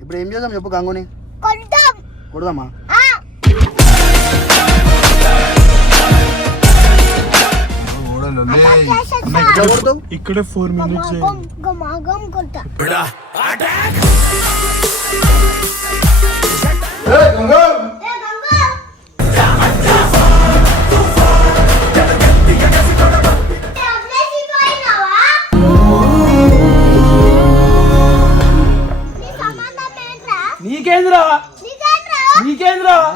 ఇప్పుడు ఏం చేద్దాం చెప్పు గంగుని. కొడదామా? ఇక్కడే ఫోర్ మినిట్స్ గమాగం నీకేంద్రా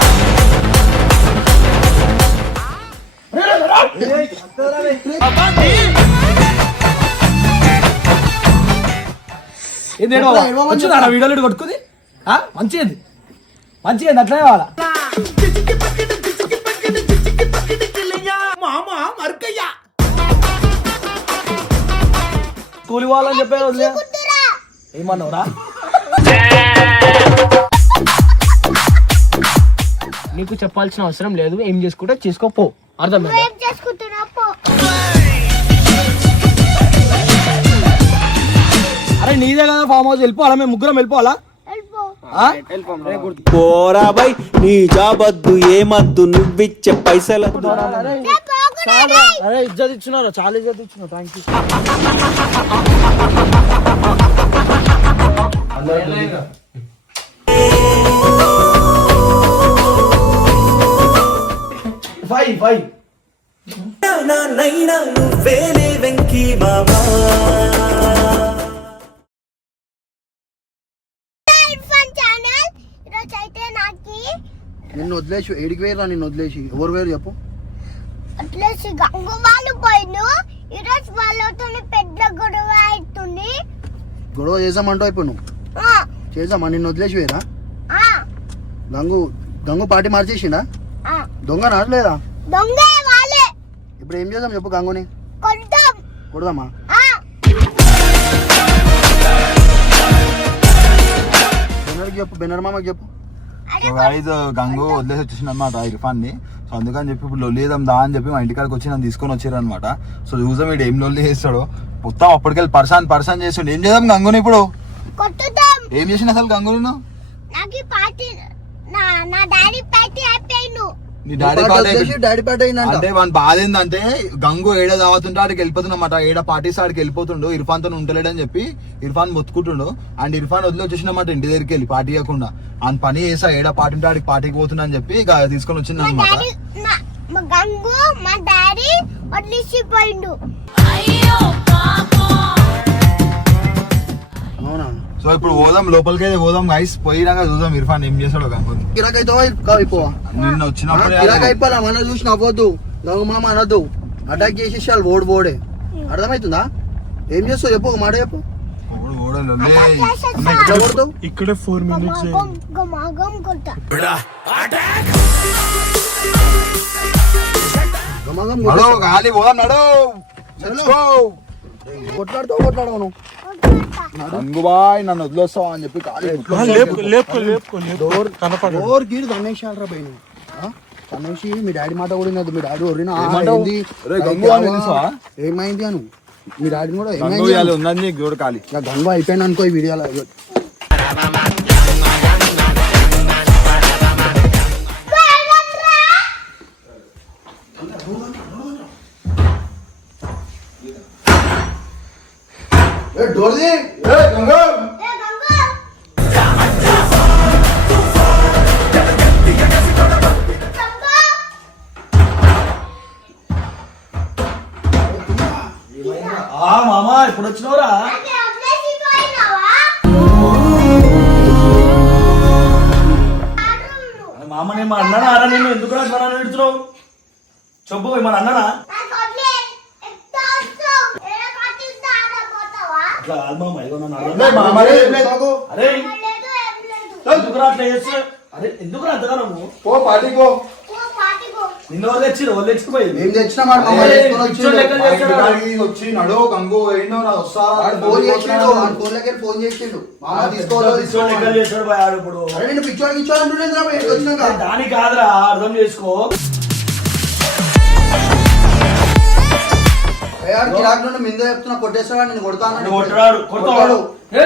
వచ్చిందా వీడియోలు కొట్టుకుంది? మంచిది. మంచిది అట్లనే కావాలా? స్కూల్ చెప్పే వదిలే. ఏమన్నావురా? నీకు చెప్పాల్సిన అవసరం లేదు. ఏం చేసుకుంటే? చేసుకోపో అర్థం అరే నీదే కదా ఫామ్ హౌస్ వెళ్ళిపోవాలా? మేము ముగ్గురం వెళ్ళిపోవాలా? పోరా బై నీ జాబద్దు ఏమద్దు నువ్విచ్చే పైసలద్దు. అరే, ఇజ్జత్ ఇచ్చినారు? చాలా ఇజ్జత్ ఇచ్చినారు థ్యాంక్ యూ నైనా నువ్వేలే వెంకీ మామా. అయితే నాకు నిన్ను వదిలేసి ఏడికి వేయరా నిన్ను వదిలేసి? ఎవరు వేరు చెప్పు. అట్లేసి గంగు వాళ్ళు పోయిను ఈరోజు వాళ్ళతో పెద్ద గొడవ అవుతుంది. గొడవ చేద్దామంటావు ఇప్పుడు నువ్వు? ఆ, చేద్దామా నిన్ను వదిలేసి వేరా ఆ, గంగు గంగు పార్టీ మార్చేసిండా. దొంగ నాటలేదా దొంగే వాళ్ళే ఇప్పుడు ఏం చేద్దాం చెప్పు గంగుని. కొడతాం కొడదామా? ఆ, బెనర్కి చెప్పు బెనర్ మామకి చెప్పు. అరే సో గైజ్ గంగు వదిలేసి వచ్చేసింది అనమాట ఇర్ఫాన్ని సో అందుకని చెప్పి ఇప్పుడు లొల్లి చేద్దాం దా అని చెప్పి మా ఇంటికాడికి వచ్చి నన్ను తీసుకొని వచ్చారు అనమాట సో చూసాం వీడు ఏం లొల్లి చేస్తాడో. మొత్తం అప్పటికెళ్ళి పర్సన్ పర్సన్ చేస్తుండే. ఏం చేద్దాం గంగుని ఇప్పుడు? కొట్టుతాం ఏం చేసిన అసలు గంగుని? నాకు పార్టీ నా డాడీ పార్టీ అయిపోయిను నీ డాడీ పాట డాడీ అయిందంట. అంటే వాని బాధ ఏంటంటే గంగు ఏడ దావతుంటే ఆడికి వెళ్ళిపోతున్నమాట ఏడ పార్టీస్ ఆడికి వెళ్ళిపోతుండు ఇర్ఫాన్తో ఉంటలేడని చెప్పి ఇర్ఫాన్ మొత్తుకుంటుండు. అండ్ ఇర్ఫాన్ వదిలి వచ్చేసినమాట ఇంటి దగ్గరికి వెళ్ళి పార్టీ ఇవ్వకుండా. ఆయన పని చేసా ఏడ పార్టీ ఉంటే ఆడికి పార్టీకి పోతున్నా అని చెప్పి ఇక తీసుకొని వచ్చింది అనమాట గంగు మా డాడీ వదిలేసిపోయిండు. అవునా? సో ఇప్పుడు పోదాం లోపలికి అయితే పోదాం గైస్ పోయినాక చూద్దాం ఇర్ఫాన్ ఏం అయితే అయిపోవా నిన్న వచ్చినప్పుడు అయిపోరా మన చూసి నవ్వద్దు గంగు మామ అనొద్దు. అటాక్ చేసేసి వాళ్ళు ఓడి పోడే అర్థమవుతుందా ఏం చేస్తావు? చెప్పు ఒక మాట చెప్పు. ఇక్కడే ఫోర్ మినిట్స్. కొట్లాడుతావు కొట్లాడవు నువ్వు కొడతా. గంగు బాయ్ నన్ను వదిలేస్తావా అని చెప్పి డోర్ గీడు తన్నేసాడు రా పైన తన్నేసి మీ డాడీ మాట కూడా వినదు మీ డాడీ ఒరినా? ఏమైంది అను? మీ డాడీ కూడా ఏమైంది గంగు అయిపోయింది అనుకో ఈ వీడియోలో. పెడుతున్నావు చెప్పు మన అన్ననా? అట్లా కాదు మామ ఇదిగో నన్ను. అరే ఎందుకు రా అట్లా చేస్తా అరే ఎందుకు రా అంతగా నువ్వు పో పార్టీ పో ఓ పార్టీ పో నిన్న వాళ్ళు తెచ్చిరు వాళ్ళు తెచ్చుకుపోయి మేము తెచ్చినాం వాడు మమ్మల్ని ఏయ్, తీసుకొని పిచ్చోడు వచ్చిండు. లెక్క మా చేస్తాడు. ఇంటికాడికి వచ్చి నడు గంగు ఏంటో నా వస్తా వాడు ఫోన్ చేసిండు వాడు ఫోన్ లెక్క ఫోన్ చేసిండు. మామ తీసుకోవాలో పిచ్చోడు లెక్క తీసుకోవాలి చేస్తాడు భయ్ ఆడు ఇప్పుడు. అరే నేను పిచ్చోడు గిచ్చోడు అంటుండేది రా బయటకు వచ్చినాక? దానికి కాదురా అర్థం చేసుకో. ఏ నుండి మింద చెప్తున్నా కొట్టేస్తాడు? నేను కొడతాను? నన్ను కొట్టడాడు కొడతాడు ఏ?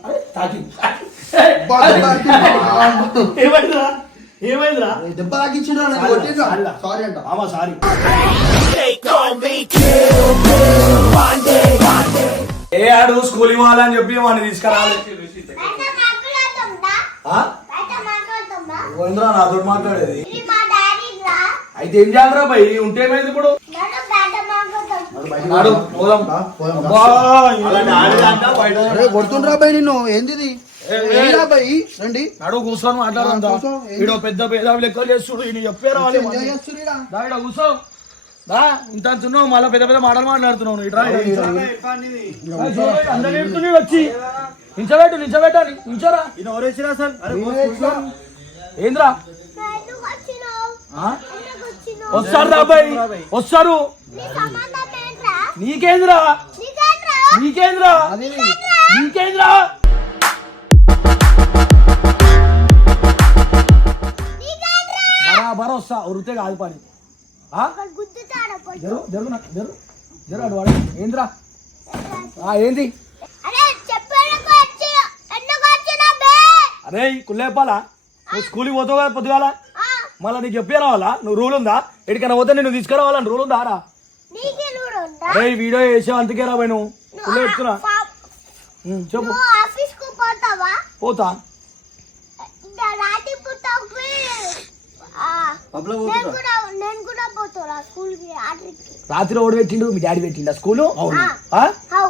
అరే, తాకి. ఏ, అబ్బా, దెబ్బ తాకిండు. ఏమైందిరా? దెబ్బ తాకిచ్చిండు రా, నేను కొట్టిండ్రా. సారీ అంట. ఆమా సారీ. ఏ ఆడు స్కూల్ ఇవ్వాలని చెప్పి వాడిని మాట్లాడుతుందా గోవిందరా నాతో మాట్లాడేది. అయితే ఏం చేయాలరా భయ్ ఉంటే ఏమైంది ఇప్పుడు? కొడుతుండ్రా బాయ్ నిన్ను. ఏంది రండి. నడు కూర్చొని పెద్ద పేద లెక్కలు చేస్తుడు ఈయన చెప్పే రావాలి కూర్చో. దా ఇంత అంటున్నావు మళ్ళీ పెద్ద పెద్ద మాటలు మాట్లాడుతున్నావు అందరు వచ్చి. నించబెట్టు నించబెట్టాలి నించోరా ఏంద్రా? ఎందుకు వచ్చినావు వస్తారు రా అబ్బాయి. వస్తారు నీ సంబంధం ఏంట్రా? నీకేంద్రా? నీకేంద్రా? నీకేంద్రా? వస్తా ఉరితే కాదు పని. అటు వాడు. ఏంద్రా? ఏంది? అరే కుల్లేపాలా నువ్వు స్కూల్కి పోతావు కదా పొద్దుగాల? మళ్ళీ నీకు చెప్పి రావాలా? నువ్వు రూల్ ఉందా? ఎక్కడికైనా పోతే నేను తీసుకురావాలని రూల్ ఉందా రా? అరే వీడియో వేసావు అందుకే రా నువ్వు. చెప్తున్నా చెప్పు. పోతా ఇంకా రాత్రి పుట్టకి నేను కూడా నేను కూడా పోతారా స్కూల్కి ఆటకి. రాత్రి ఓడి పెట్టిండు? మీ డాడీ పెట్టిండా స్కూలు? ఆ. హౌ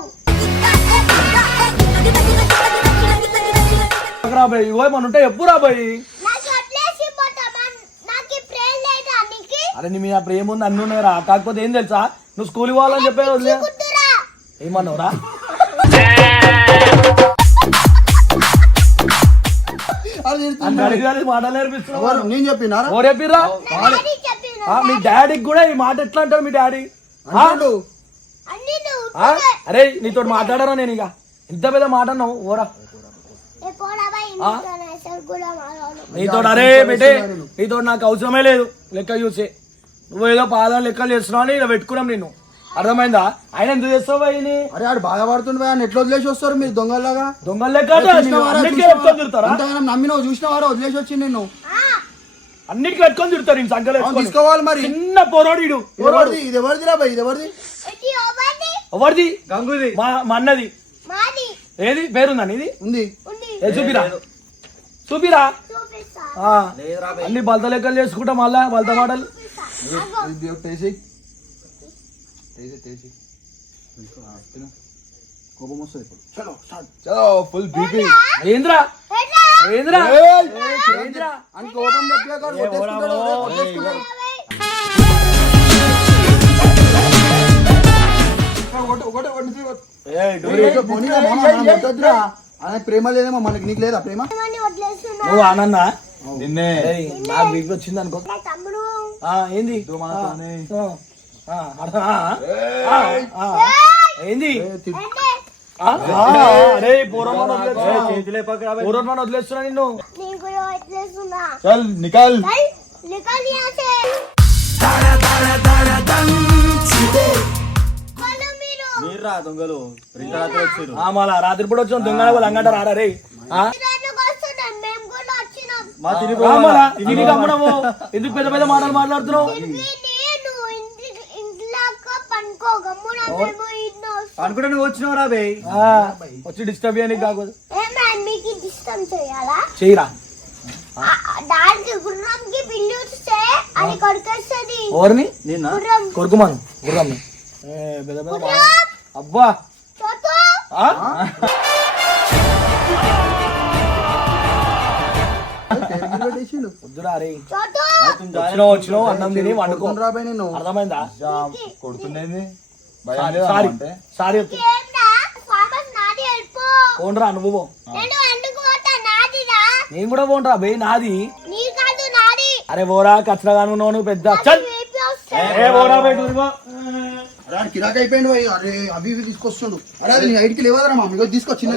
రాబాయి ఇవో మన ఉంటే ఎప్పుడు రాబాయి నాకు వదిలేసి పోతామా నాకు ప్రేమ లేదా నీకు అరే నీ మీద ప్రేమ ఉంది అన్ని ఉన్నాయి రా. కాకపోతే ఏం తెలుసా? నువ్వు స్కూల్ పోవాలని చెప్పే వదిలే. కుట్టురా. ఏమన్నావురా? నేను చెప్పినారా? ఓరేపిర్రా డాడీ చెప్పిన ఆ, మీ డాడీకి కూడా ఈ మాట ఎట్లా అంటాడు మీ డాడీ? అరే నీతో మాట్లాడారా నేను ఇక. ఇంత పెద్ద మాట అన్నావు ఓరా నీతో అరే బెటే నీతో నాకు అవసరమే లేదు లెక్క చూసే. నువ్వు ఏదో పాదాలు లెక్కలు చేస్తున్నావు అని ఇలా పెట్టుకున్నాం నేను అర్థమైందా? ఆయన ఎందుకు చేస్తావు ఆయన్ని అరే ఆడు బాధపడుతుండే బాయ్, ఆయన ఎట్లా వదిలేసి వస్తారు మీరు దొంగలాగా దొంగల లెక్క అంటే చూసినావారా? నమ్మినావు వదిలేసి వచ్చి నేను అన్నిటికీ పెట్టుకొని తిడతారు ఈ తీసుకోవాలి మరి. చిన్న పోరాడు ఈడు. ఇది ఎవరిది? ఇది ఎవరిదిరా బాయ్ ఇది ఎవరిది? ఇది ఎవరిది? గంగుది. మా మా అన్నది. మాది. ఏది? పేరుందా నీది? ఉంది. ఉంది. ఏ చూపిరా. చూపిరా. అన్ని బలత లెక్కలు చేసుకుంటా మళ్ళా బలత మాటలు. టేసి టేసి కోపం వస్తుంది ఇప్పుడు చలో చలో ఫుల్ బీపీ ఏంద్రా ఏంద్రా ఏంద్రా అని కోపం కొట్టొద్దురా. ఆయనకి ప్రేమ లేదేమో మనకి నీకు లేదా ప్రేమ నువ్వు ఆనంద నిన్నే నాకు బీపీ వచ్చింది అనుకో నా తమ్ముడు ఆ, ఏంది ఏంది? అరే పూర్వమాన్ వదిలేస్తున్నా నిన్ను? చల్ నికాల్ మీరా. మళ్ళా రాత్రి పూట వచ్చిన దొంగల వాళ్ళు అంగట మా తిరిగి ఎందుకు పెద్ద పెద్ద మాటలు మాట్లాడుతున్నావు? అనుకుంటే నువ్వు వచ్చినావు రా బే ఆ, వచ్చి డిస్టర్బ్ చేయడానికి కాకూడదు చేయరా. ఎవరిని? గుర్రం. అబ్బా. వద్దురా రే. చోటు. వచ్చినావు వచ్చినావు అన్నం తిని వండుకో. కొట్టుకుని రా బాయ్ నేను అర్థమైందా? కొడుతుండేంది? సారీ పోండ్రా నువ్వు. నేను కూడా పోండ్రా బే నాది. నీ కాదు నాది. అరే ఓరా కచ్చరా కానున్నావు నువ్వు పెద్ద. కిరాక్ అయిపోయింది పోయి. అరే అవి ఇవి తీసుకొస్తుండు. అరే అది నీ ఐడికి లేవదరా మా మీకు తీసుకొచ్చింది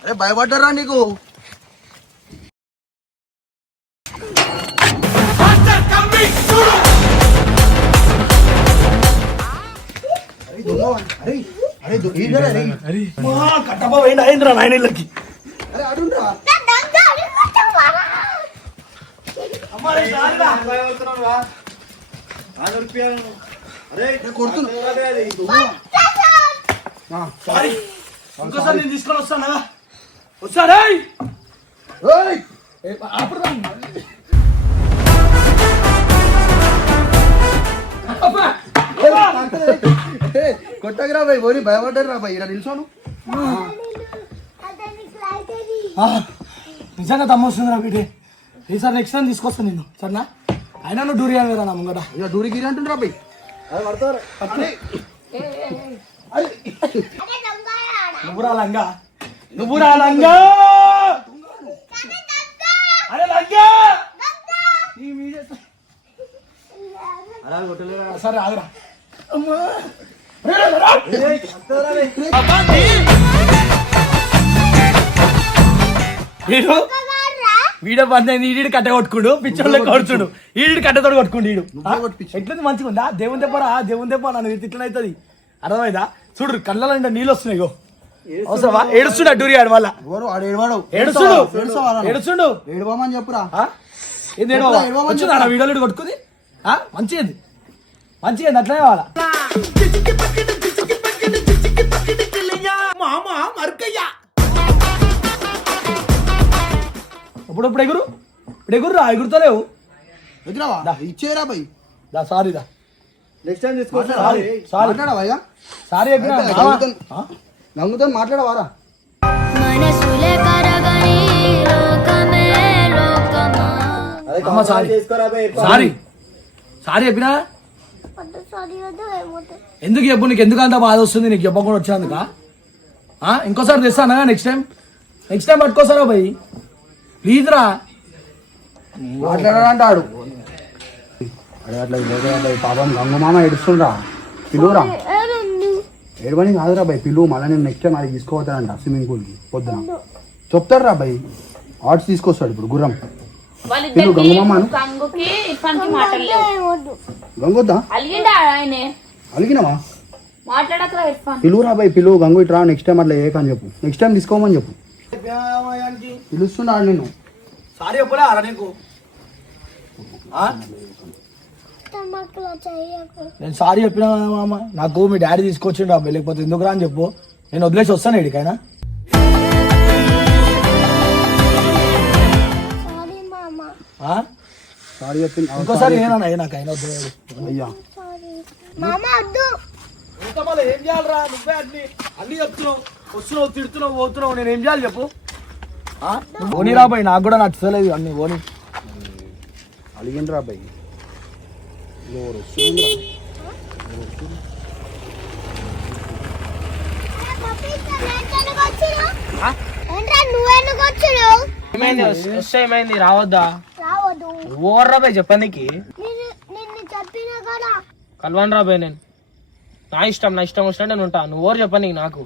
అరే భయపడ్డారా నీకు? అరే దొంగవా? అరే అడుండ్రా అరే కొడుతున్నా సారీ. ఇంకోసారి నేను తీసుకొని వస్తానా! ఏ, కొట్టకురా భయ్ పోనీ భయపడ్డారు రా భయ్ ఇలా నిల్చోను. నిజంగా దమ్మొస్తుందిరా వీటి ఈసారి నెక్స్ట్ టైం తీసుకొస్తాను నేను సరేనా? అయినా నువ్వు డూరి అని నా ముంగట. ఇక దూరి గిరి అంటుండ్రా భయ్ అదే ఆడ నువ్వు రా లంగా. నువ్వు రా లంగా. కానీ దొంగ అరే లంగా. నీ మీదే సరే ఆగురా. అమ్మా. వీడు వీడియో బంద్ అయింది ఈడు కట్ట కొట్టుకుండు పిచ్చోళ్ళే కొడుచుడు ఈడు కట్టతోడు కొట్టుకుండు ఈడు. ఎట్లుంది మంచిగా ఉందా దేవుని దెబ్బరా? దేవుని దెబ్బ నన్ను ఇట్లనైతుంది అర్థమైందా? చూడు కళ్ళ నిండా నీళ్ళు వస్తున్నాయి అవసరమా? ఆడు మళ్ళా. ఏడుస్తుడు ఏడుస్తావా? ఏడుస్తుడు ఏడవమని చెప్పురా? ఏంది వీడియోలు కొట్టుకుంది? ఆ? మంచిది మంచిది అట్లనే కావాలా? మామ మరకయ్యా. ఇప్పుడు ఇప్పుడు ఎగురు? ఇప్పుడు ఎగురు రా ఎగురుతలేవు ఎదురావా ఇచ్చేరా భయ్ దా సారీ దా. నెక్స్ట్ టైం తీసుకోవచ్చు సారీ సారీ. మాట్లాడవా సారీ? గంగుతో మాట్లాడవారా? మనసులే కరగని లోకమే లోకమా? అమ్మ సారీ. సారీ. సారీ చెప్పినా? ఎందుకు చెప్పు? నీకు ఎందుకు అంత బాధ వస్తుంది? నీకు చెప్పకుండా వచ్చినందుక ఆ? ఇంకోసారి తెస్తానా నెక్స్ట్ టైం నెక్స్ట్ టైం పట్టుకోసారా భయ్ ప్లీజ్ రా మాట్లాడాలంటాడు. అరే అట్లా భయ్ పాపం గంగు మామ ఏడుస్తుండ్రా పిలువురా ఏడవని కాదురా భయ్ పిలువు మళ్ళీ నేను నెక్స్ట్ టైం అది తీసుకోపోతాడంట స్విమ్మింగ్ పూల్కి పొద్దున. చెప్తాడు రా భయ్ ఆర్ట్స్ తీసుకొస్తాడు ఇప్పుడు గుర్రం. పిలువు వాళ్ళిద్దరికి గంగు మామను గంగుకి ఇర్ఫాన్కి మాటలు లేవు. ఏమొద్దు గంగొద్దా? అలిగినవా? పిలువురా భయ్ పిలువు గంగు ఇట్రా నెక్స్ట్ టైం అట్లా ఏకని చెప్పు. నెక్స్ట్ టైం తీసుకోమని చెప్పు. పిలుస్తున్నాడు నేను సారీ చెప్పలే నీకు. నేను సారీ చెప్పినా మామ? నాకు మీ డాడీ తీసుకొచ్చిండు అబ్బాయి లేకపోతే ఎందుకు రా అని చెప్పు. నేను వదిలేసి వస్తాను ఎడికైనా సారీ చెప్పింది ఇంకోసారి ఏనా నాకైనా వద్దు అయ్యా. సారీ. మామ వద్దు. ఇంత మళ్ళీ ఏం చేయాలరా? నువ్వే అన్ని అన్ని చెప్తున్నావు. వస్తున్నావు తిడుతున్నావు పోతున్నావు. నేను ఏం చేయాలి చెప్పు? బాయ్ నాకు కూడా నచ్చలేదు అన్ని పోనీ. అలిగిండ్రా భయ్ ఏంట్రా నువ్వెందుకు వచ్చినావు? ఏమైంది? రావద్దా? ఓవర్ రాబాయ్ చెప్పనీకి నేను నిన్ను చెప్పిన కదా. కలవను రాబాయ్ నేను. నా ఇష్టం నా ఇష్టం వచ్చినట్టు నేను ఉంటా. నువ్వు ఓవర్ చెప్పనీకి నాకు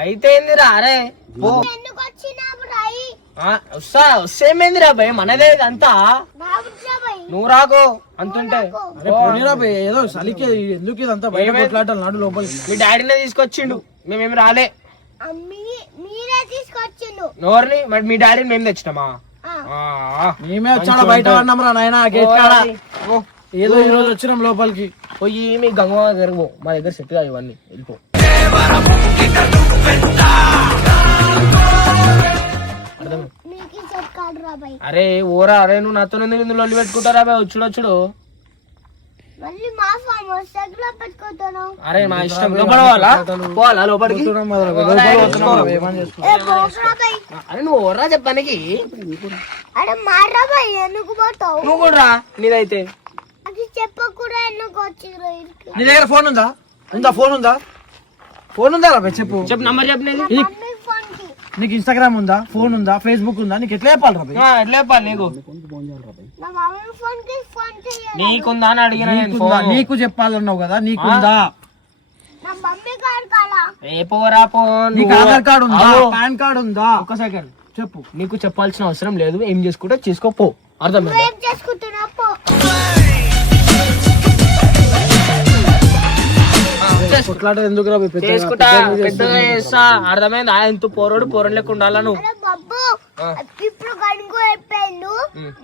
అయితే ఏందిరా? అరే పో. ఎందుకు ఆ, వస్తా వస్తే ఏమైంది రాబాయ్ మనదే ఇదంతా. నువ్వు రాకు అంతుంటే. ఏదో సలికే ఎందుకు ఇదంతా బయట? కొట్లాటలు నాడు లోపలికి? మీ డాడీనే తీసుకొచ్చిండు. మేమేమి రాలే. అమ్మి మీరే తీసుకొచ్చిండు. నోర్ని మరి మీ డాడీని మేము తెచ్చినామా? ఆ. ఆ, మేమే వచ్చాడా బయట పడినాం రా నాయన గేట్ కాడ? ఏదో ఈ రోజు వచ్చినాం లోపలికి. పోయి మీ దగ్గరకు పో. మా దగ్గర సెట్ కాదు ఇవన్నీ. వెళ్ళిపో. అరే ఓరా అరే నువ్వు నాతో ఎందుకు ఇందులో లొల్లి పెట్టుకుంటారా బే? వచ్చుడు వచ్చుడు మళ్ళీ మా ఫామ్ హౌస్ ఎట్లా పెట్టుకుంటాను. అరే మా ఇష్టం లోపల పోవాలా? లోపలికి? ఏ పోకరా బై. అరే నువ్వు ఓరా చెప్పడానికి? అరే మారా బై ఎందుకు పోతావు? నువ్వు కూడా రా నీదైతే. నీ దగ్గర ఫోన్ ఉందా? ఉందా ఫోన్ ఉందా? ఫోన్ ఉందా చెప్పు. చెప్పు నంబర్ చెప్పు నీది మమ్మీ ఫోన్కి నీకు ఇన్స్టాగ్రామ్ ఉందా? ఫోన్ ఉందా? ఫేస్బుక్ ఉందా? నీకు ఎట్లా చెప్పాలి రా బై ఆ, ఎట్లా చెప్పాలి నీకు? నా మమ్మీ ఫోన్కి ఫోన్ చేయాలి నీకుందా అని అడిగిన నీకుందా? నీకు చెప్పాలన్నావు కదా నీకుందా? ఏ పోరా పో నీకు ఆధార్ కార్డు ఉందా. పాన్ కార్డు ఉందా? ఒక్క సెకండ్. చెప్పు. నీకు చెప్పాల్సిన అవసరం లేదు. ఏం చేసుకుంటే? చేసుకోపో అర్థమైందా? ఏం చేసుకుంటున్నా కొట్లాట ఎందుకు రా బై పెద్దగా? చేసుకుంటా పెద్దగా చేస్తా. అర్థమైంది? ఆయన ఇంత పోరోడు పోరం లెక్క ఉండాలా నువ్వు అరే బాబు ఇప్పుడు కనుక వెళ్ళిపోయిండు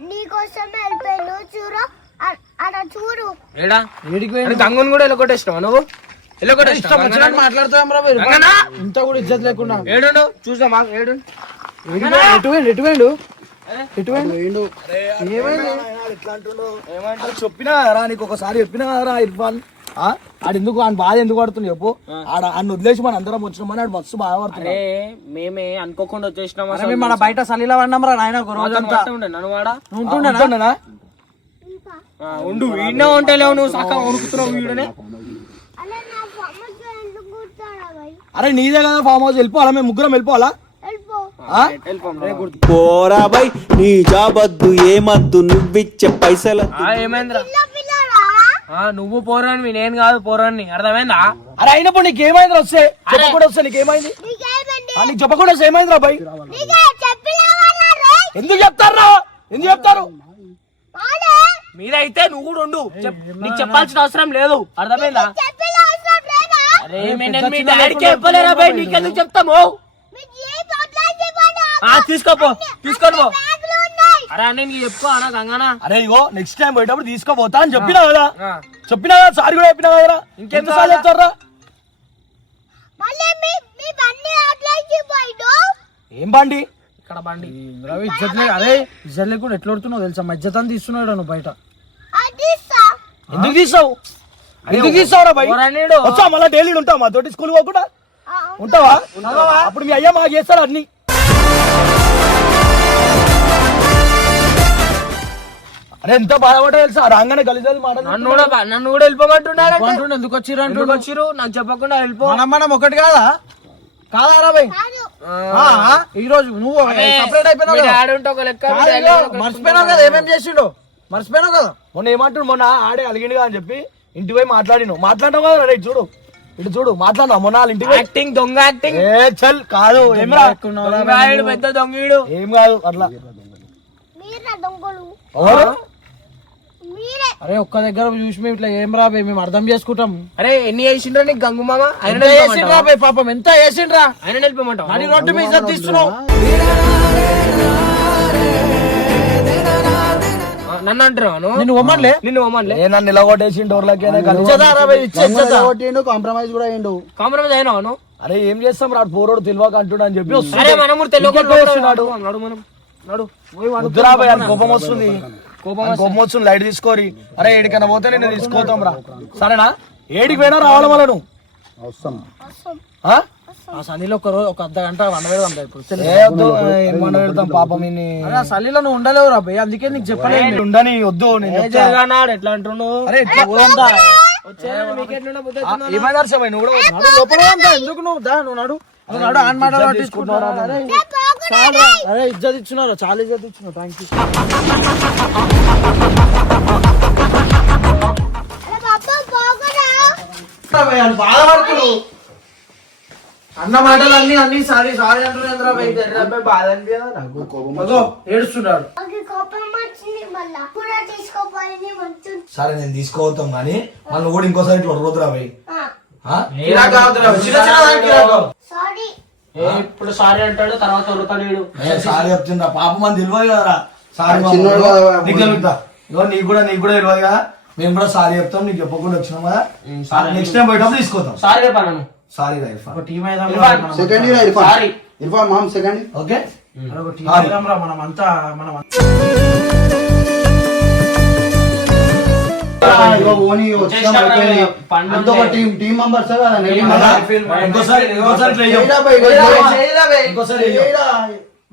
నీకోసం వెళ్ళిపోయిండు. చూడు అ- అక్కడ చూడు. ఏడా? ఏడికి అరే గంగుని కూడా ఎల్లగొట్టేసినావా నువ్వు? ఇష్టం ఎల్లగొట్టేసినావా వచ్చినట్టు మాట్లాడుతాం రా బై. గంగనా? ఇంత కూడా ఇజ్జత్ లేకుండా. ఏడు చూసామా ఏడు ఎటు? ఎటు చెప్పినా రా నీకు ఒకసారి చెప్పినా రా ఇర్ఫాన్? ఆ? ఆడు ఎందుకు ఆయన బాధ ఎందుకు పడుతుంది చెప్పు? ఆడ ఆయన వదిలేసి మన అందరం వచ్చినామని ఆడు మస్తు బాధపడుతుంది అరే మేమే అనుకోకుండా వచ్చేసినాం మన బయట సలీలా పడినాం రా నాయన ఉంటుండేనా? ఆ, ఉండు వీడినే ఉంటలేవు నువ్వు సక్క ఉరుకుతున్నావు వీడనే. అలా నా ఫామ్ ఎందుకు కూర్చోడా భయ్ అరే నీదే కదా ఫామ్ హౌస్ వెళ్ళిపోవాలా? మేము ముగ్గురం వెళ్ళిపోవాలా? పోరా బై నీ జాబద్దు ఏమద్దు నువ్విచ్చే పైసల. ఆ, ఏమైందిరా? పిల్ల పిల్లరా ఆ, నువ్వు పోరాని నేను కాదు పోరాని అర్థమైందా? అరే అయినప్పుడు నీకు ఏమైంది వస్తే చెప్పకుండా వస్తే నీకు ఏమైంది నీకు చెప్పకుండా వస్తే ఏమైంది రా బై? నీకే చెప్పినావా రే? ఎందుకు చెప్తారు? ఎందుకు చెప్తారు? మీరైతే నువ్వు కూడా ఉండు. నీకు చెప్పాల్సిన అవసరం లేదు. అర్థమైందా? అరే మీ డాడీకి చెప్పలేరా బాయ్ నీకెందుకు చెప్తాము మీకు ఏ ప్రాబ్లం చెప్పండి ఆ తీసుకోపో తీసుకొని పో అరే నేను చెప్పుకో అన్న గంగనా అరే ఇగో నెక్స్ట్ టైం పోయేటప్పుడు తీసుకోపోతా అని చెప్పినా కదా. చెప్పినా కదా సారీ కూడా చెప్పినా కదా. ఇంకెందుకు సార్లు చెప్తారా? ఏం బండి? ఇక్కడ బండి. రవి ఇజ్జత్ అరే ఇజ్జత్ లేకుండా ఎట్లా కొడుతున్నావు తెలుసా? మా ఇజ్జత్ అంతా తీస్తున్నాడు నువ్వు బయట ఎందుకు తీసావు ఎందుకు తీసావురా బై పోరానీడు. వచ్చా మళ్ళీ డైలీ ఉంటావు? మా తోటి స్కూల్ పోకుండా? ఉంటావా? అప్పుడు మీ అయ్యా మాకు చేస్తాడు అన్ని. అరే ఎంత బాధపడ్డా తెలుసా? రాగానే గలిజాలు మాటలు నన్ను కూడా బా- నన్ను కూడా వెళ్ళిపోమంటున్నాడు అంటుండు ఎందుకు వచ్చిర్రు అంటుండు వచ్చిర్రు? నాకు చెప్పకుండా వెళ్ళిపో. మనం మనం ఒకటి కాదా? కాదా రా బై కాదు. ఆ, ఈ రోజు నువ్వు సపరేట్ అయిపోయినావు కదా. ఒక లెక్క కాదు, ఒక. మర్చిపోయినావు కదా ఏమేం చేసిండు? మర్చిపోయినావు కదా? మొన్న ఏమంటుండు? మొన్న ఆడే అలిగిండుగా అని చెప్పి ఇంటికి పోయి మాట్లాడిను మాట్లాడినావు కదా రే చూడు. ఇటు చూడు మాట్లాడినా మొన్న వాళ్ళ ఇంటికి పోయి యాక్టింగ్ దొంగ యాక్టింగ్ ఏ చల్ కాదు ఏమిరా దొంగాయుడు పెద్ద దొంగీడు. ఏం కాదు అట్లా. మీరే దొంగలు? ఎవరు? అరే ఒక్క దగ్గర చూసి మేము ఇట్లా ఏం రా బై, మేము అర్థం చేసుకుంటాం. అరే ఎన్ని వేసిండ్రా నీకు గంగు మామ? ఆయన ఎంత వేసిండ్రా బై, పాపం ఎంత వేసిండ్రా ఆయన నిలిపమంటావు నడి రోడ్డు మీద ఇజ్జత్ తీస్తున్నావు నన్ను అంటున్నావు నువ్వు? నిన్ను ఒమ్మన్లే నిన్ను ఒమ్మన్లే ఏ నన్ను డోర్లకి? కాంప్రమైజ్ కూడా అయ్యిండు. కాంప్రమైజ్ అయినావు అరే ఏం చేస్తాం రాడు పోరోడు తెలియక అంటున్నా అని చెప్పి అరే తెలియకుండా. నడు మనం నడు కోపం వస్తుంది. కోపం లైట్ తీసుకోరి. అరే ఏడికైనా పోతే నేను తీసుకోతాం రా సరేనా? ఏడికి పోయినా రావాలి వాళ్ళ నువ్వు ఆ? ఆ సలీలో ఒక రోజు ఒక అర్ధ గంట వండ పెడదాం వండ పెడతాం పాపం సలీలో నువ్వు ఉండలేవు రా అందుకే నీకు చెప్పలేదు. ఉండని వద్దు ఎట్లా అంటున్నావు? నువ్వు కూడా? ఎందుకు నువ్వు? దా నువ్వు నడు. నడు ఆన్ మాట అరే. చాలు. అరే ఇజ్జత్ ఇచ్చినారు? చాలా ఇజ్జత్ ఇచ్చినారు థ్యాంక్ యూ బాధపడుతున్నాడు అన్న మాటలు అన్ని అన్ని సారీ సారీ బాధ అనిపించదా? ఏడుస్తున్నాడు. మంచి. సరే నేను తీసుకోవద్దాం కానీ మళ్ళీ కూడా ఇంకోసారి ఇట్లా అవుతున్నా చిన్న చిన్న ఇప్పుడు సారీ అంటాడు తర్వాత ఉరకలేడు సారీ చెప్తుందా? పాపం అని తెలియదు కదరా. సారీ. నీకు తెలుగుతా ఇగో నీకు కూడా నీకు కూడా తెలియదు కదా. మేము కూడా సారీ చెప్తాం నీకు చెప్పకుండా వచ్చినాం కదా. నెక్స్ట్ టైం పోయేటప్పుడు తీసుకోతాం సారీ చెప్పాను సారీ రా Irfan. Second year Irfan. Sorry. Irfan ma'am second. Okay? రా మనం అంతా మనం అంతా ఇగో ఓని వచ్చినాం అయిపోయింది. పండు అంతా ఒక టీం టీం మెంబర్స్.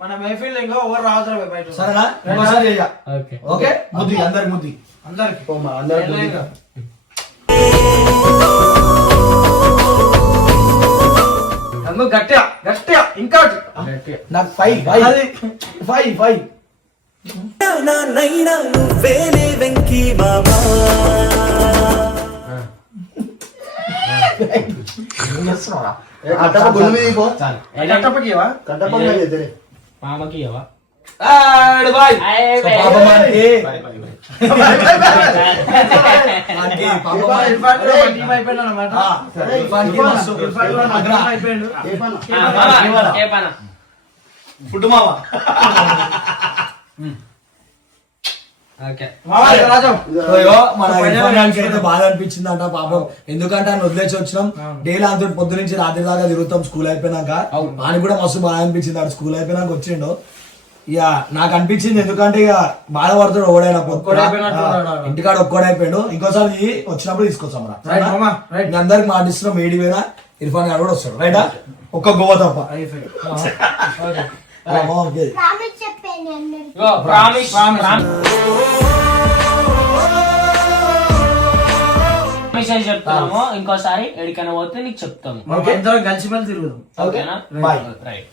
మన ఇంకా బయట? సరేనా? ఇంకోసారి చెయ్య. ఓకే. ఓకే? ముద్ది అందరికి ముద్ది. అందరికి. పో మరి, అందరూ బుద్ధిగా. గంగు గట్టిగా గట్టిగా ఇంకా నాకు ఫైవ్ ఫైవ్. Five five. ఏ, కట్టప్ప గుండు మీద పో. కట్టప్పకివా కట్టప్ప మీద ఎదురే. మామకి ఇవ్వవా ఆడు బాయ్ అయ్య, సో బై. పాపం మనకి మనకి పాపం ఇర్ఫాన్ ఇర్ఫాన్ కూడా ఒక టీం అయిపోయింది అన్నమాట ఆ, ఇర్ఫాన్కి మస్తు ఇర్ఫాన్ కూడా ఒక టీం అయిపోయిండు ఏ పని? ఆ, మామ, పనా? ఫుడ్ మామ అయితే బాధ అనిపించింది అంట పాపం ఎందుకంటే ఆయన వదిలేసి వచ్చినాం. డైలీ అంత పొద్దు నుంచి రాత్రి దాకా తిరుగుతాం స్కూల్ అయిపోయినాక. ఆయన కూడా మస్తు బాధ అనిపించింది ఆడు స్కూల్ అయిపోయినాక వచ్చిండు. ఇక నాకు అనిపించింది ఎందుకంటే ఇక బాధపడుతాడు ఒకడైనా. ఇంటికాడ ఒక్కడైపోయాడు ఇంకోసారి వచ్చినప్పుడు తీసుకొచ్చాం రా రైట్ మామ రైట్ మీ అందరికి మాటిస్తున్నాం ఏడి పోయినా ఇర్ఫాన్ గారు కూడా వస్తాడు. రైటా ఒక్క గోవా తప్ప. చెప్తున్నాము. ఇంకోసారి ఎడికైనా పోతే నీకు చెప్తాము. కలిసి మెలిసి తిరుగుదాం. ఓకేనా? Bye right